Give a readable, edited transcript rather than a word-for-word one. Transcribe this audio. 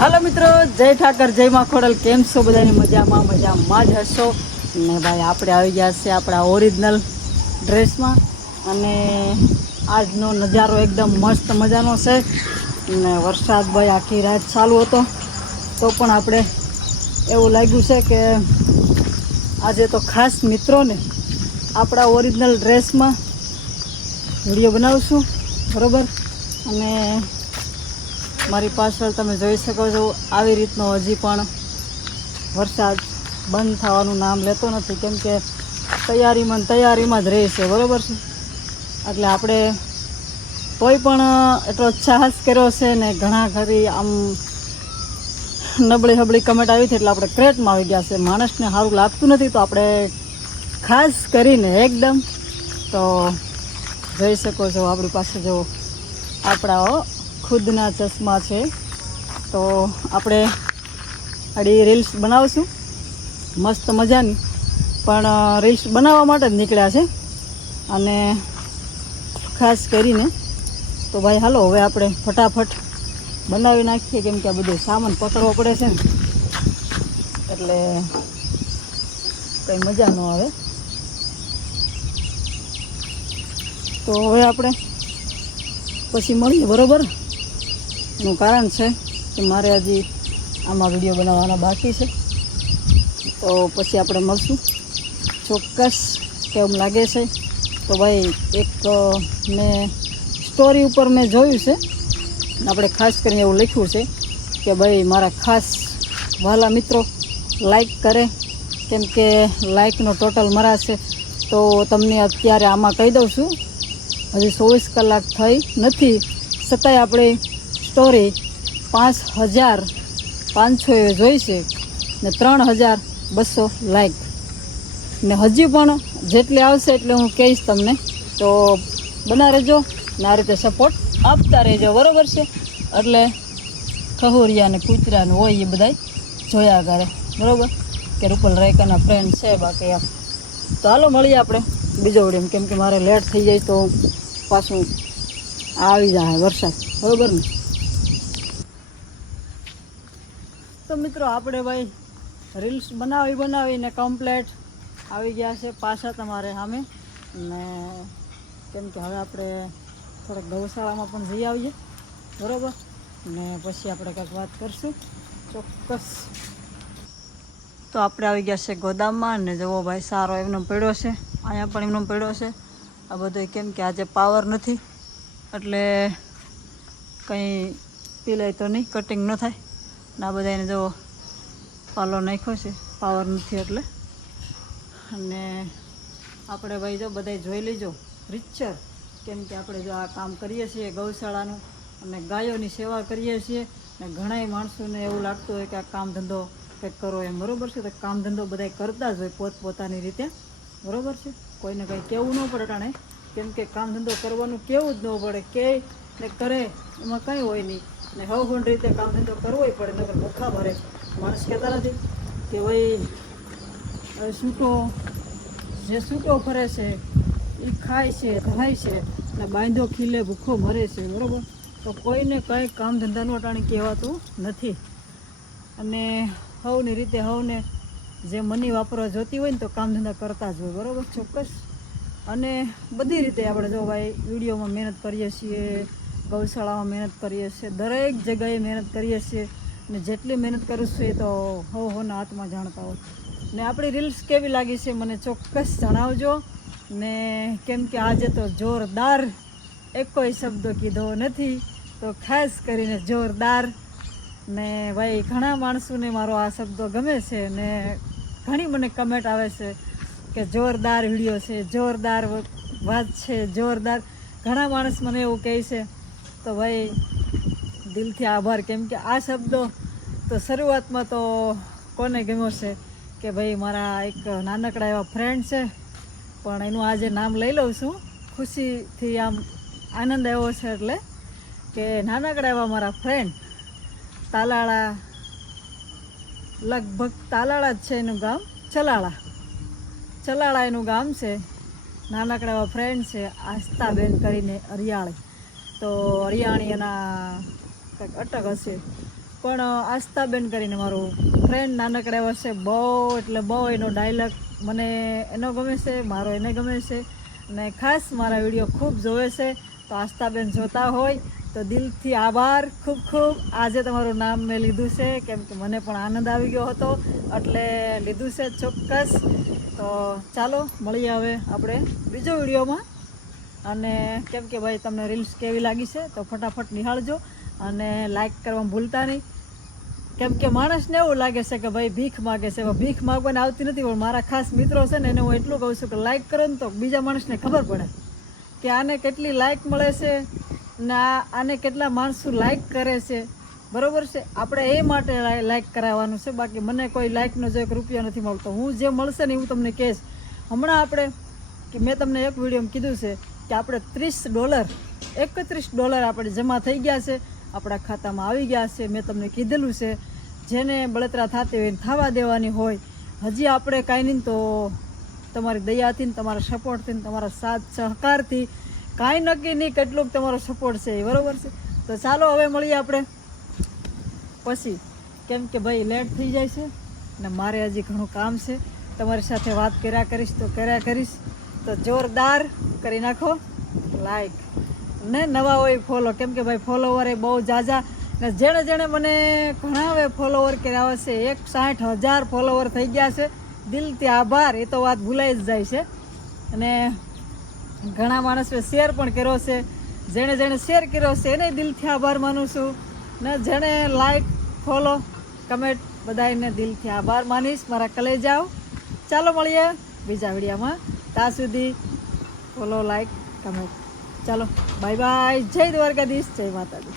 હાલો મિત્રો, જય ઠાકર, જય માં ખોડલ. કેમ છો બધાની? મજામાં જ હશો ને ભાઈ. આપણે આવી ગયા છે આપણા ઓરિજિનલ ડ્રેસમાં અને આજનો નજારો એકદમ મસ્ત મજાનો છે ને વરસાદ ભાઈ આખી રાત ચાલુ હતો તો પણ આપણે એવું લાગ્યું છે કે આજે તો ખાસ મિત્રોને આપણા ઓરિજિનલ ડ્રેસમાં વિડીયો બનાવશું, બરાબર. અને મારી પાછળ તમે જોઈ શકો છો આવી રીતનો હજી પણ વરસાદ બંધ થવાનું નામ લેતો નથી, કેમ કે તૈયારીમાં જ રહે છે, બરાબર છે. એટલે આપણે કોઈ પણ એટલો સાહસ કર્યો છે ને ઘણા ખરી આમ નબળી કમેન્ટ આવી હતી એટલે આપણે ક્રેટમાં આવી ગયા છે. માણસને સારું લાગતું નથી તો આપણે ખાસ કરીને એકદમ તો જોઈ શકો છો આપણી પાસે જો આપણા ખુદના ચશ્મા છે. તો આપણે આડી રીલ્સ બનાવશું મસ્ત મજાની, પણ રીલ્સ બનાવવા માટે જ નીકળ્યા છે. અને ખાસ કરીને તો ભાઈ હાલો હવે આપણે ફટાફટ બનાવી નાખીએ, કેમ કે આ બધું સામાન પકડવો પડે છે ને એટલે કંઈ મજા ન આવે. તો હવે આપણે પછી મળીએ, બરાબર. એનું કારણ છે કે મારે હજી આમાં વિડીયો બનાવવાના બાકી છે, તો પછી આપણે મળશું ચોક્કસ. કેમ લાગે છે તો ભાઈ એક મેં સ્ટોરી ઉપર મેં જોયું છે, આપણે ખાસ કરીને એવું લખ્યું છે કે ભાઈ મારા ખાસ વહાલા મિત્રો લાઈક કરે, કેમ કે લાઈકનો ટોટલ મરાશે. તો તમને અત્યારે આમાં કહી દઉં છું, હજી 24 કલાક થઈ નથી છતાંય આપણે સ્ટોરી 5500 જોઈ છે ને 3200 લાઈક ને હજી પણ જેટલી આવશે એટલે હું કહીશ તમને. તો બના રહેજો ને આ રીતે સપોર્ટ આપતા રહેજો, બરાબર છે. એટલે ખહુરિયા ને કૂતરાને હોય એ બધા જોયા કરે, બરાબર. કે રૂપલ રાયકાના ફ્રેન્ડ છે બાકી આમ. તો હાલો મળીએ આપણે બીજો વિડીયો, કેમ કે મારે લેટ થઈ જાય તો પાછું આવી જાય વરસાદ, બરાબર ને. તો મિત્રો આપણે ભાઈ રીલ્સ બનાવીને કમ્પ્લેટ આવી ગયા છે પાછા તમારે સામે. ને કેમ કે હવે આપણે થોડાક ગૌશાળામાં પણ જઈ આવીએ, બરાબર. ને પછી આપણે કંઈક વાત કરશું ચોક્કસ. તો આપણે આવી ગયા છે ગોદામમાં ને જુઓ ભાઈ સારો એમનો પડ્યો છે, અહીંયા પણ એમનો પડ્યો છે આ બધો, કેમ કે આજે પાવર નથી એટલે કંઈ પીલાય તો નહીં, કટિંગ ન થાય ને. આ બધાને જો પાલો નાખ્યો છે, પાવર નથી એટલે. અને આપણે ભાઈ જો બધા જોઈ લેજો રિચર, કેમ કે આપણે જો આ કામ કરીએ છીએ ગૌશાળાનું અને ગાયોની સેવા કરીએ છીએ ને ઘણાય માણસોને એવું લાગતું હોય કે આ કામ ધંધો કંઈક કરો એમ, બરાબર છે. તો કામ ધંધો બધા કરતા જ હોય પોતપોતાની રીતે, બરાબર છે. કોઈને કંઈ કહેવું ન પડે ટાણે, કેમ કે કામ ધંધો કરવાનું કેવું જ ન પડે, કે ને કરે એમાં કંઈ હોય નહીં. ને હવગુણ રીતે કામ ધંધો કરવો પડે, નકર ભૂખા ભરે. માણસ કહેતા નથી કે ભાઈ છૂટો ફરે છે એ ખાય છે થાય છે ને બાંધો ખીલે ભૂખો મરે છે, બરાબર. તો કોઈને કંઈ કામ ધંધાનું અટાણી કહેવાતું નથી. અને હવની રીતે હવને જે મની વાપરવા જોતી હોય ને તો કામ ધંધા કરતા જ હોય, બરાબર, ચોક્કસ. અને બધી રીતે આપણે જો ભાઈ વિડીયોમાં મહેનત કરીએ છીએ, ગૌશાળામાં મહેનત કરીએ છીએ, દરેક જગ્યાએ મહેનત કરીએ છીએ ને જેટલી મહેનત કરીશું એ તો હોના હાથમાં જાણતા હોય. ને આપણી રીલ્સ કેવી લાગી છે મને ચોક્કસ જણાવજો ને, કેમ કે આજે તો જોરદાર એકોય શબ્દ કીધો નથી, તો ખાસ કરીને જોરદાર. ને ભાઈ ઘણા માણસોને મારો આ શબ્દો ગમે છે ને ઘણી મને કમેન્ટ આવે છે કે જોરદાર વિડીયો છે, જોરદાર વાત છે, જોરદાર. ઘણા માણસ મને એવું કહે છે, તો ભાઈ દિલથી આભાર. કેમ કે આ શબ્દો તો શરૂઆતમાં તો કોને ગમ્યો છે કે ભાઈ મારા એક નાનકડા એવા ફ્રેન્ડ છે, પણ એનું આજે નામ લઈ લઉં છું ખુશીથી, આમ આનંદ આવ્યો છે. એટલે કે નાનકડા એવા મારા ફ્રેન્ડ તાલાળા, લગભગ તાલાળા જ છે એનું ગામ, ચલાળા એનું ગામ છે. નાનકડા એવા ફ્રેન્ડ છે આસ્થાબેન કરીને અરિયાળી. તો અરિયાણી એના કંઈક અટક હશે. પણ આસ્થાબેન કરીને મારો ફ્રેન્ડ નાનકડા વર્ષે બહુ એટલે બહુ એનો ડાયલોગ મને એનો ગમે છે, મારો એને ગમે છે અને ખાસ મારા વિડીયો ખૂબ જોવે છે. તો આસ્થાબેન જોતા હોય તો દિલથી આભાર, ખૂબ ખૂબ. આજે તમારું નામ મેં લીધું છે કેમ કે મને પણ આનંદ આવી ગયો હતો એટલે લીધું છે ચોક્કસ. તો ચાલો મળીએ હવે આપણે બીજો વિડીયોમાં. અને કેમ કે ભાઈ તમને રીલ્સ કેવી લાગી છે તો ફટાફટ નિહાળજો અને લાઈક કરવામાં ભૂલતા નહીં. કેમ કે માણસને એવું લાગે છે કે ભાઈ ભીખ માગે છે, ભીખ માગવાને આવતી નથી. પણ મારા ખાસ મિત્રો છે ને એને હું એટલું કહું છું કે લાઈક કરો ને તો બીજા માણસને ખબર પડે કે આને કેટલી લાઈક મળે છે ને આને કેટલા માણસો લાઈક કરે છે. બરાબર છે, આપણે એ માટે લાઈક કરાવવાનું છે. બાકી મને કોઈ લાઈકનો જો એક રૂપિયો નથી મળતો. હું જે મળશે ને હું તમને કહીશ. હમણાં આપણે કે મેં તમને એક વિડીયોમાં કીધું છે કે આપણે $31 આપણે જમા થઈ ગયા છે, આપણા ખાતામાં આવી ગયા છે. મેં તમને કીધેલું છે જેને બળતરા થતી હોય થવા દેવાની હોય. હજી આપણે કાંઈ નહીં તો તમારી દયાથી ને તમારા સપોર્ટથી ને તમારા સાથ સહકારથી કાંઈ નક્કી નહીં કેટલુંક તમારો સપોર્ટ છે. બરાબર છે, તો ચાલો હવે મળીએ આપણે પછી. કેમ કે ભાઈ લેટ થઈ જાય છે ને મારે હજી ઘણું કામ છે. તમારી સાથે વાત કર્યા કરીશ તો જોરદાર કરી નાખો લાઈક ને નવા હોય ફોલો. કેમ કે ભાઈ ફોલોવર એ બહુ ઝાઝા ને જેણે મને ઘણા હવે ફોલોવર કર્યા છે, 61,000 ફોલોવર થઈ ગયા છે. દિલથી આભાર, એ તો વાત ભૂલાઈ જ જાય છે. અને ઘણા માણસે શેર પણ કર્યો છે. જેણે શેર કર્યો છે એને દિલથી આભાર માનું છું ને જેણે લાઈક ફોલો કમેન્ટ બધાને દિલથી આભાર માનીશ મારા કલેજાઓ. ચાલો મળીએ બીજા વિડીયોમાં. ત્યાં સુધી ફોલો લાઈક કમેન્ટ. ચાલો બાય બાય. જય દ્વારકાધીશ, જય માતાજી.